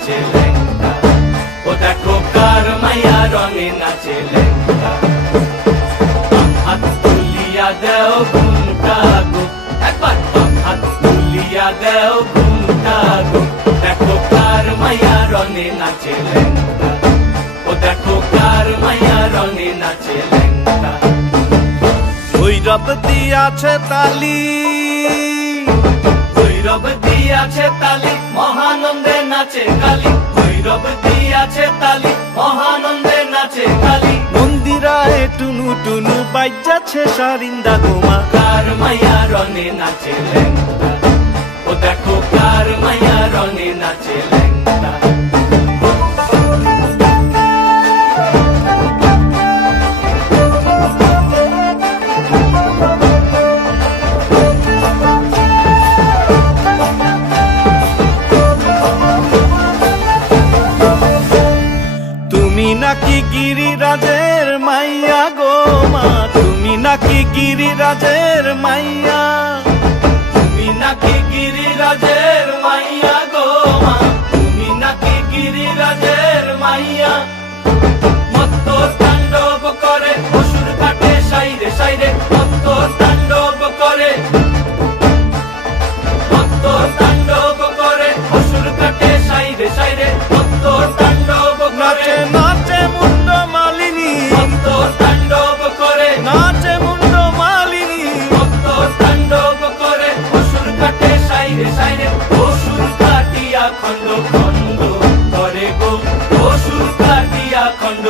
নাচে লেঙ্গা, ও দেখো কার মাইয়া রঙে নাচে লেঙ্গা। হাত তুলিয়া দেও ঘুমটা গো, একবার হাত তুলিয়া দেও ঘুমটা গো, দেখো কার মাইয়া রঙে নাচে লেঙ্গা, ও দেখো কার মাইয়া রঙে নাচে লেঙ্গা। ভৈরব দিয়াছে তালি, ভৈরব দিয়াছে তালি, মহানন্দে নাচে কালী, ভৈরব দিয়াছে তালি, মহানন্দে নাচে কালী। মন্দিরায় টুনু টুনু বাজ্যাছে সারিন্দা গোমা, কার মাইয়া রঙে নাচে লেঙ্গা, ও দেখো কার মাইয়া রঙে নাচে লেঙ্গা। তুমি নাকি গিরিরাজের মাইয়া গো মা, তুমি নাকি গিরিরাজের মাইয়া, তুমি নাকি গিরিরাজের মাইয়া গো মা, তুমি নাকি গিরিরাজের মাইয়া। মত্ত তাণ্ডব করে অসুর কাটে সাইরে সাইরে, মত্ত তাণ্ডব করে, মত্ত তাণ্ডব করে অসুর কাটে সাইরে সাইরে, মত্ত তাণ্ডব করে। নাচে নাচে মুন্ড মালিনী, মত্ত তাণ্ডব করে, নাচে মুন্ড মালিনী, মত্ত তাণ্ডব করে অসুর কাটে সাইরে সাইরে, অসুর কাটিয়া খণ্ড খণ্ড করে গো, অসুর কাটিয়া খণ্ড